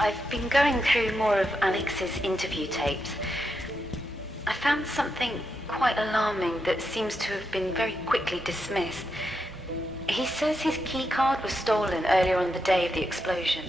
I've been going through more of Alex's interview tapes. I found something quite alarming that seems to have been very quickly dismissed. He says his keycard was stolen earlier on the day of the explosion.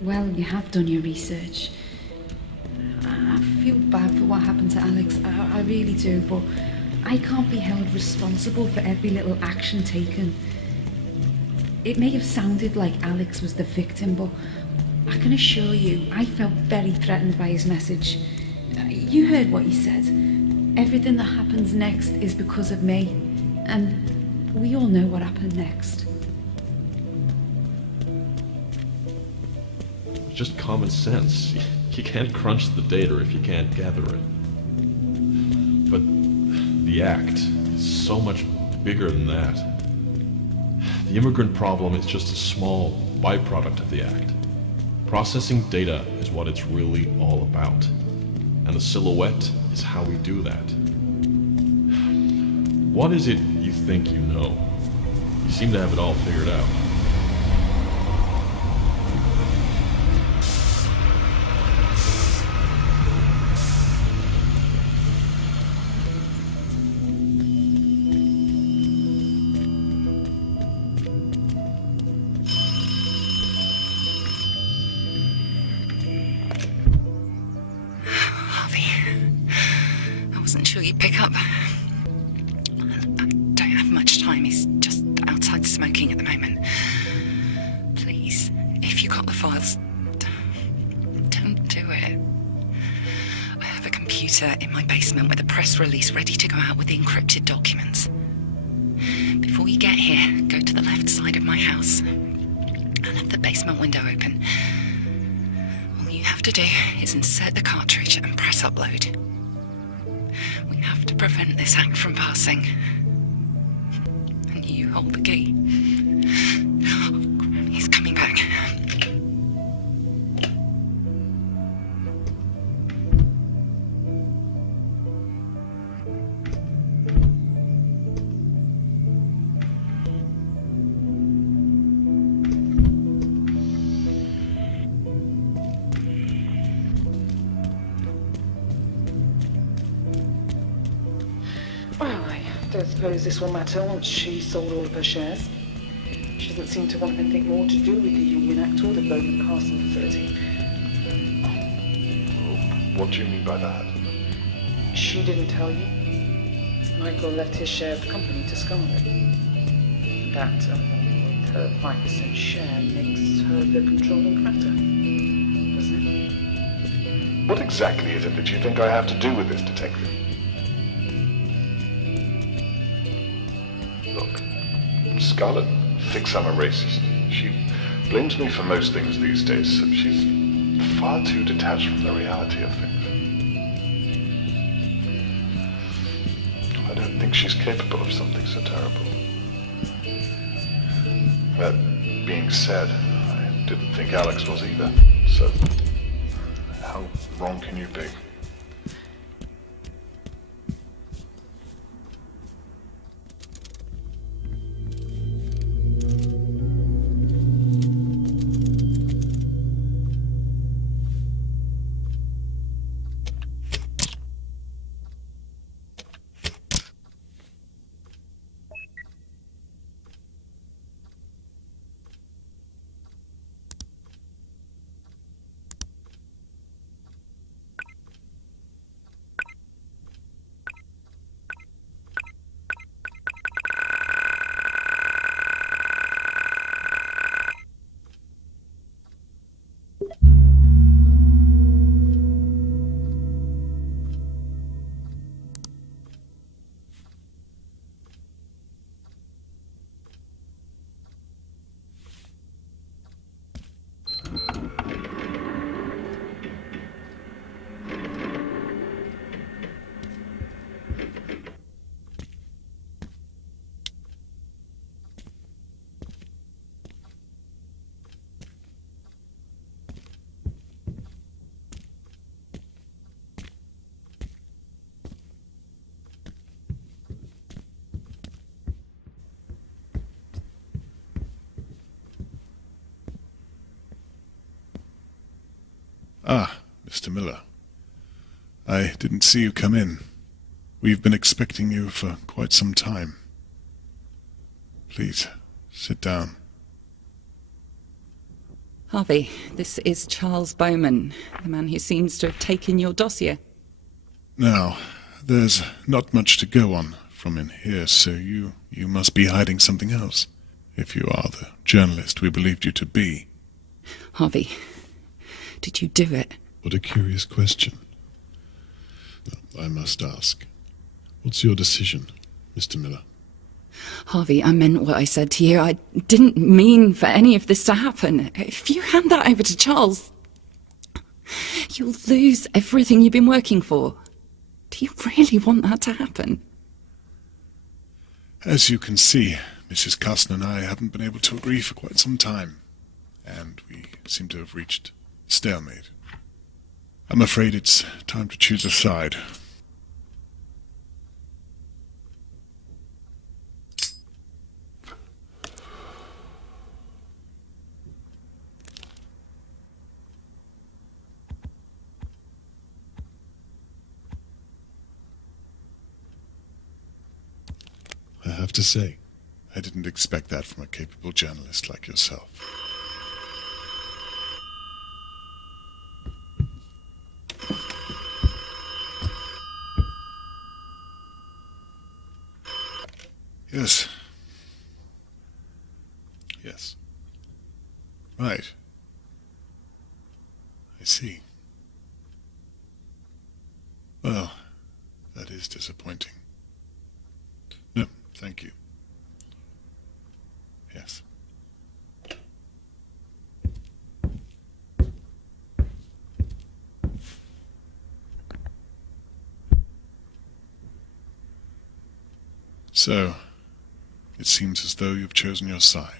Well, you have done your research. I feel bad for what happened to Alex, I really do, but I can't be held responsible for every little action taken. It may have sounded like Alex was the victim, but I can assure you, I felt very threatened by his message. You heard what he said. Everything that happens next is because of me, and we all know what happened next. It's just common sense. You can't crunch the data if you can't gather it. But the act is so much bigger than that. The immigrant problem is just a small byproduct of the act. Processing data is what it's really all about. And the silhouette is how we do that. What is it you think you know? You seem to have it all figured out. Sure you'd pick up. I don't have much time. He's just outside smoking at the moment. Please, if you got the files, don't do it. I have a computer in my basement with a press release ready to go out with the encrypted documents. Before you get here, go to the left side of my house. I'll have the basement window open. All you have to do is insert the cartridge and press upload. We have to prevent this act from passing. And you hold the key. Oh, he's coming back. I don't suppose this will matter once she's sold all of her shares. She doesn't seem to want anything more to do with the Union Act or the Bowman Castle facility. What do you mean by that? She didn't tell you. Michael left his share of the company to Scarlett. That, along with her 5% share, makes her the controlling factor, doesn't it? What exactly is it that you think I have to do with this, detective? Look, Scarlett thinks I'm a racist. She blames me for most things these days. She's far too detached from the reality of things. I don't think she's capable of something so terrible. That being said, I didn't think Alex was either. So, how wrong can you be? Ah, Mr. Miller. I didn't see you come in. We've been expecting you for quite some time. Please, sit down. Harvey, this is Charles Bowman, the man who seems to have taken your dossier. Now, there's not much to go on from in here, so you must be hiding something else. If you are the journalist we believed you to be. Harvey, did you do it? What a curious question. I must ask. What's your decision, Mr. Miller? Harvey, I meant what I said to you. I didn't mean for any of this to happen. If you hand that over to Charles, you'll lose everything you've been working for. Do you really want that to happen? As you can see, Mrs. Carson and I haven't been able to agree for quite some time, and we seem to have reached stalemate. I'm afraid it's time to choose a side. I have to say, I didn't expect that from a capable journalist like yourself. Yes. Yes. Right. I see. Well, that is disappointing. No, thank you. Yes. So, it seems as though you've chosen your side.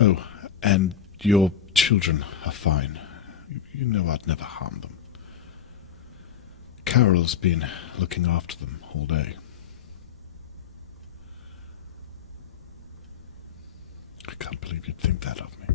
Oh, and your children are fine. You know I'd never harm them. Carol's been looking after them all day. I can't believe you'd think that of me.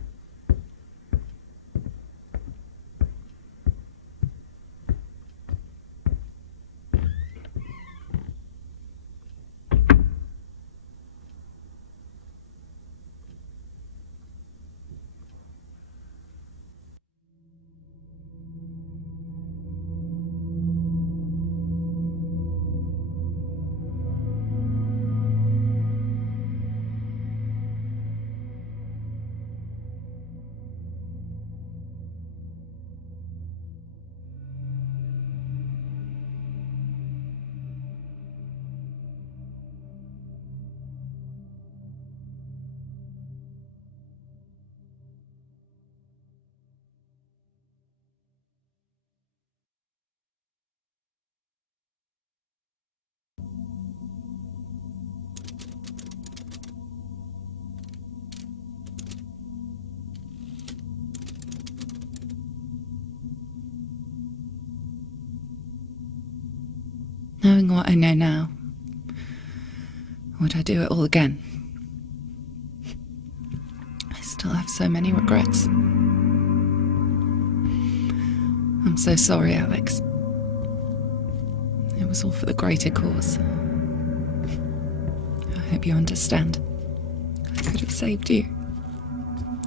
Knowing what I know now, would I do it all again? I still have so many regrets. I'm so sorry, Alex. It was all for the greater cause. I hope you understand. I could have saved you.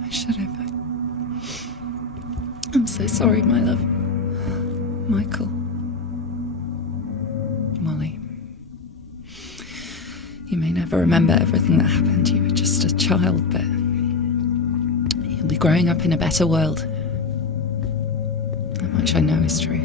I should have. I'm so sorry, my love. Michael. Molly. You may never remember everything that happened. You were just a child, but you'll be growing up in a better world. That much I know is true.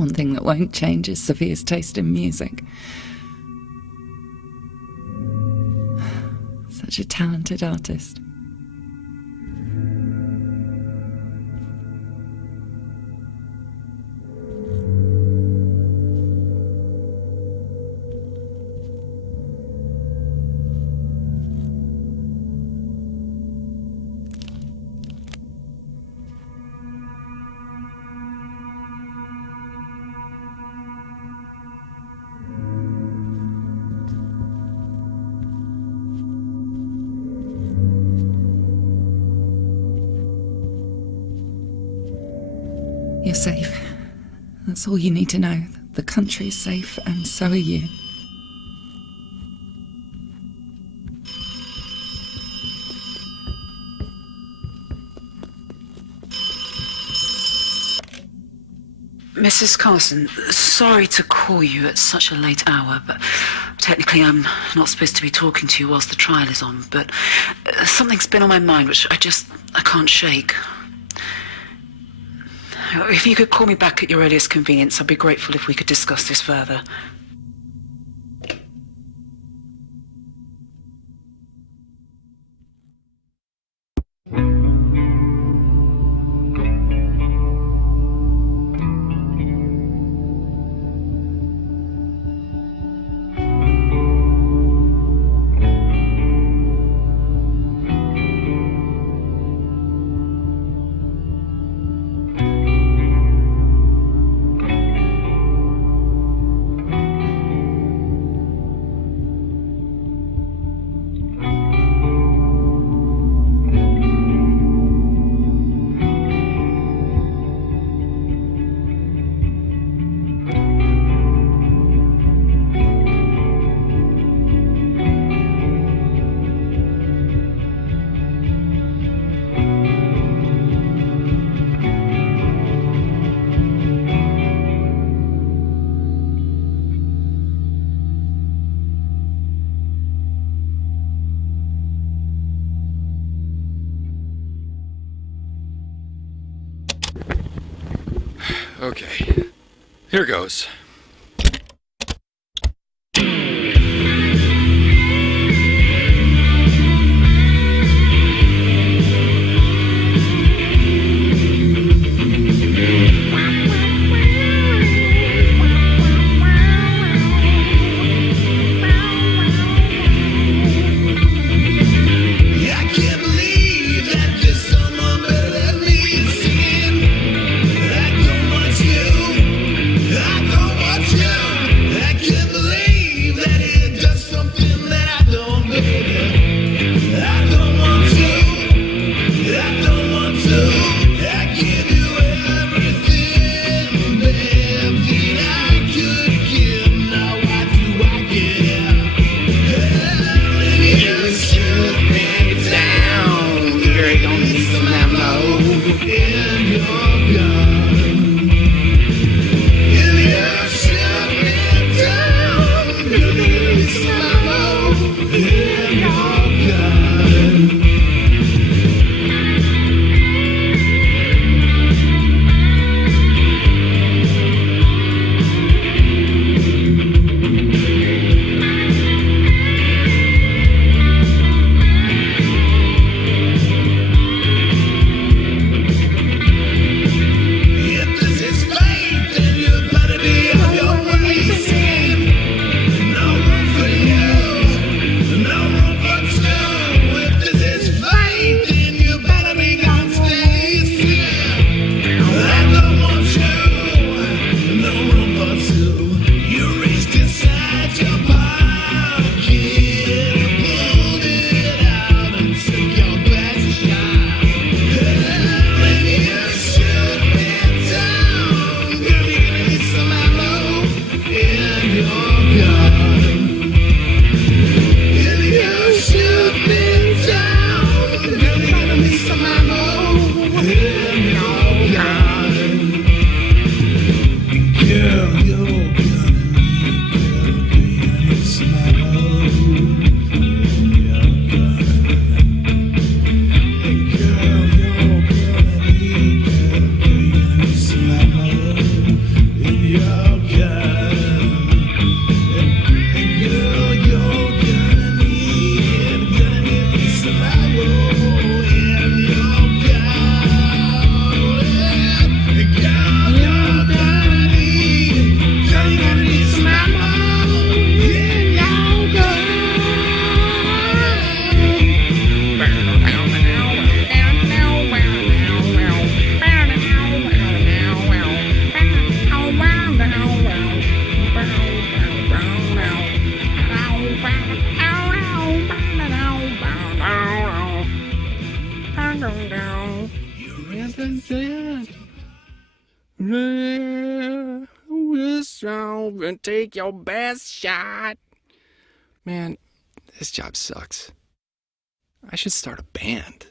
one thing that won't change is Sophia's taste in music. Such a talented artist. You're safe. That's all you need to know. The country's safe, and so are you. Mrs. Carson, sorry to call you at such a late hour, but technically I'm not supposed to be talking to you whilst the trial is on, but something's been on my mind which I can't shake. If you could call me back at your earliest convenience, I'd be grateful if we could discuss this further. Okay, here goes. I don't want And take your best shot. Man, this job sucks. I should start a band.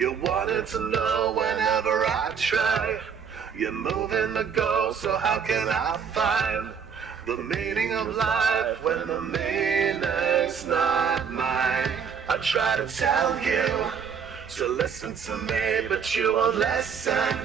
You wanted to know whenever I try. You're moving the goal, so how can I find the meaning of life when the meaning's not mine? I try to tell you to listen to me, but you won't listen.